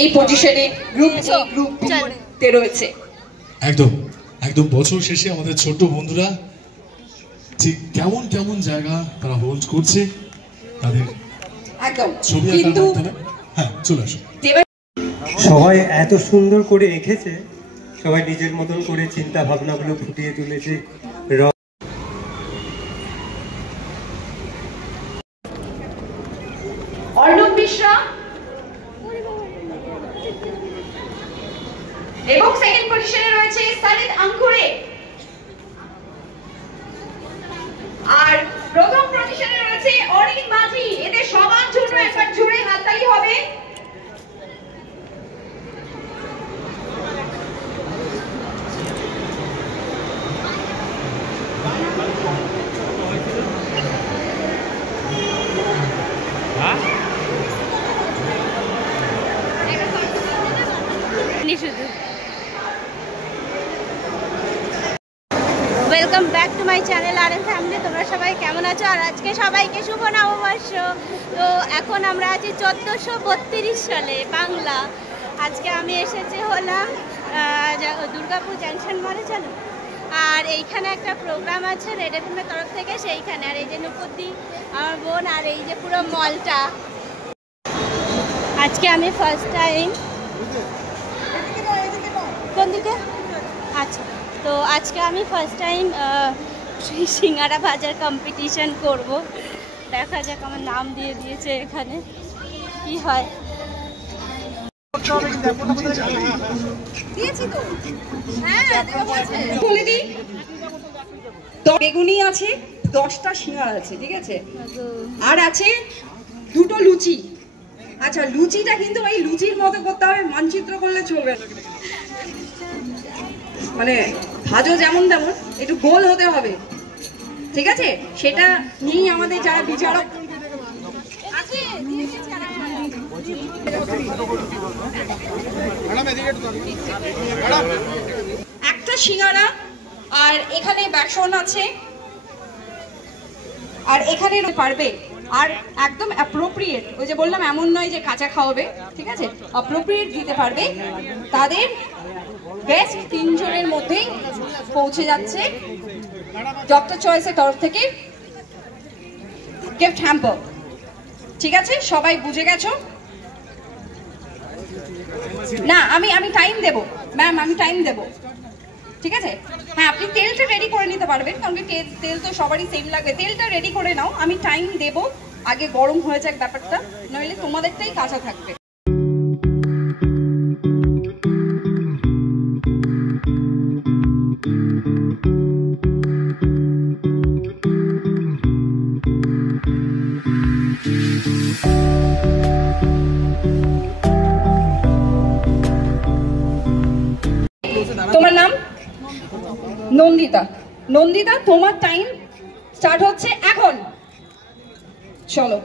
এই পজিশনে গ্রুপ তে রয়েছে। একদম একদম বছর শেষে আমাদের ছোট বন্ধুরা ঠিক কেমন কেমন জায়গা তারা হোল্ড করছে তাদের একদম ছবি কিন্তু হ্যাঁ চলে আসো। সবাই এত সুন্দর করে এঁকেছে, সবাই নিজের মতন করে চিন্তা ভাবনাগুলো ফুটিয়ে তুলেছে। অর্ণব মিশ্রা এবং সেকেন্ড পজিশনে রয়েছে সানিদ আঙ্কুরে, আর প্রথম পজিশনে রয়েছে অরিন মাঝি। এদের সবার জন্য একবার জোরে হাততালি হবে। Welcome back to my channel RM family. তোমরা সবাই কেমন আছো? আর আজকে সবাইকে শুভ নববর্ষ। তো এখন আমরা আছি 1432 সালে বাংলা। আজকে আমি এসেছি হলাম দুর্গাপুর জাংশন মলে, চলো। আর এইখানে একটা প্রোগ্রাম আছে রেড এফএমের তরফ থেকে, সেইখানে। আর এই যে নুপুদি আমার বোন, আর এই যে পুরো মলটা। আজকে আমি ফার্স্ট টাইম, কোন দিকে? আচ্ছা, তো আজকে আমি ফার্স্ট টাইম সিঙ্গারা ভাজার কম্পিটিশন করব। দেখা যাক, আমার নাম দিয়ে দিয়েছে এখানে, কি হয়। বলে দিই, বেগুনি আছে, 10টা সিঙ্গারা আছে, ঠিক আছে, আর আছে 2টো লুচি। আচ্ছা, লুচিটা কিন্তু এই লুচির মতো করতে হবে, মানচিত্র করলে চলবে না। মানে ভাজো যেমন তেমন, একটু গোল হতে হবে, ঠিক আছে? সেটা নিয়েই আমাদের যারা বিচারক একটা সিঙ্গারা, আর এখানে বেসন আছে, আর এখানে পারবে। আর একদম অ্যাপ্রোপ্রিয়েট, ওই যে বললাম এমন নয় যে কাঁচা খাওয়াবে, ঠিক আছে, অ্যাপ্রোপ্রিয়েট দিতে পারবে। তাদের বেস্ট 3 জনের মধ্যেই পৌঁছে যাচ্ছে ডক্টর চয়েসের তরফ থেকে গিফট হ্যাম্পার। ঠিক আছে, সবাই বুঝে গেছো? না, আমি টাইম দেব ম্যাম, আমি টাইম দেব, ঠিক আছে? হ্যাঁ, আপনি তেলটা রেডি করে নিতে পারবেন, কারণ তেল তো সবারই সেম লাগবে। তেলটা রেডি করে নাও, আমি টাইম দেব, আগে গরম হয়ে যাক ব্যাপারটা, নইলে তোমাদেরটাই কাঁচা থাকবে। তোমার নাম? নন্দিতা। নন্দিতা, তোমার টাইম স্টার্ট হচ্ছে এখন, চলো।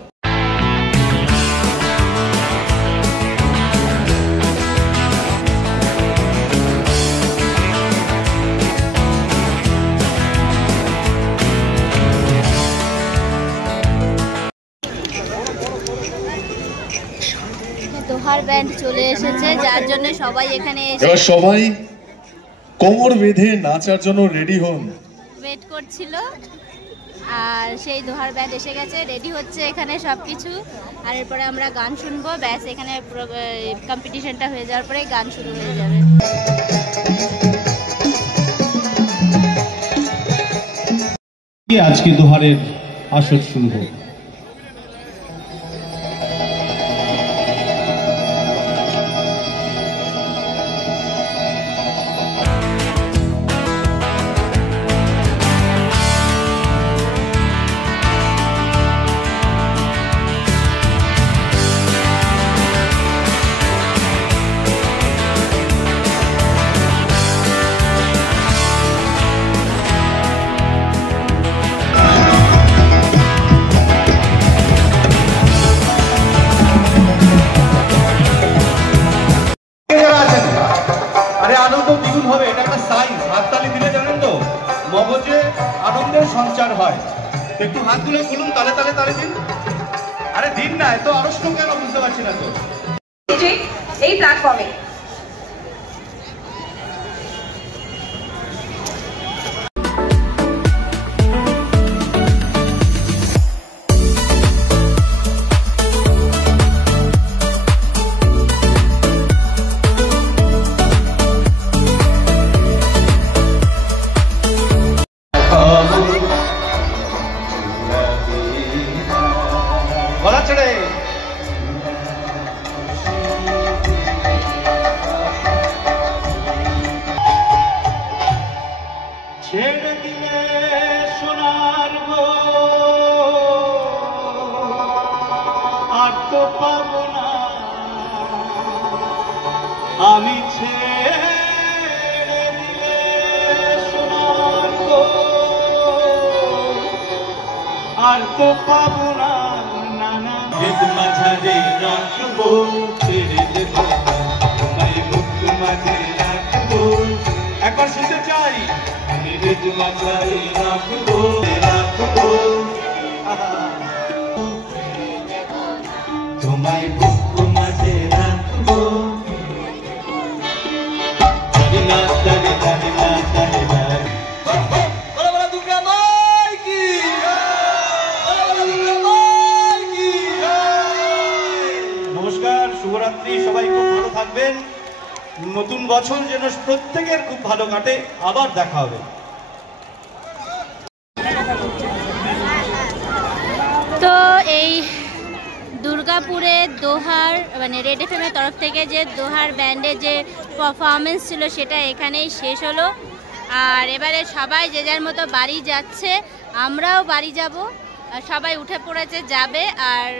দোহার ব্যান্ড চলে এসেছে, যার জন্য সবাই এখানে এসে এবার সবাই কোমর বেঁধে নাচার জন্য রেডি হন। ওয়েট করছিল, আর সেই দোহার ব্যান্ড এসে গেছে, রেডি হচ্ছে এখানে সবকিছু। আর এরপরে আমরা গান শুনবো, ব্যাস। এখানে কম্পিটিশনটা হয়ে যাওয়ার পরে গান শুরু হয়ে যাবে। আজকে দোহারের আসর শুরু হোক। এই প্ল্যাটফর্মে। ছেড়ে দিলে সোনার গো আর তো পাবো না আমি, ছেড়ে দিলে সোনার গো আর তো পাবো না, নানা মাঝারে রাখবো, ছেড়ে দেবো তোমায় মুখ মাঝে রাখবো। একবার শুনতে চাই, আমি হৃদ মাঝারে রাখবো রাখবো তোমায় বুক মাঝে রাখবো। জানি না জানি জানি না জানি না। বলো বলো দুর্গা মাই কি, বলো বলো দুর্গা মাই কি। নমস্কার, শুভরাত্রি, সবাই খুব ভালো থাকবেন। নতুন বছর যেন প্রত্যেকের খুব ভালো কাটে, আবার দেখা হবে। তো এই দুর্গাপুরে দোহার মানে রেড এফএমের তরফ থেকে যে দোহার ব্যান্ডের যে পারফরমেন্স ছিল সেটা এখানেই শেষ হলো। আর এবারে সবাই যে যার মতো বাড়ি যাচ্ছে, আমরাও বাড়ি যাব, সবাই উঠে পড়েছে যাবে। আর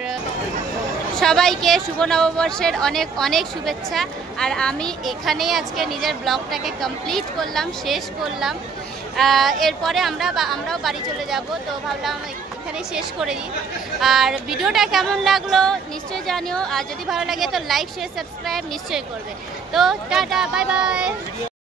সবাইকে শুভ নববর্ষের অনেক অনেক শুভেচ্ছা। আর আমি এখানেই আজকে নিজের ব্লগটাকে কমপ্লিট করলাম, শেষ করলাম। এরপরে আমরাও বাড়ি চলে যাব, তো ভাবলাম এখানেই শেষ করে দিই। আর ভিডিওটা কেমন লাগলো নিশ্চয়ই জানিও, আর যদি ভালো লাগে তো লাইক শেয়ার সাবস্ক্রাইব নিশ্চয়ই করবে। তো টাটা, বাই বাই।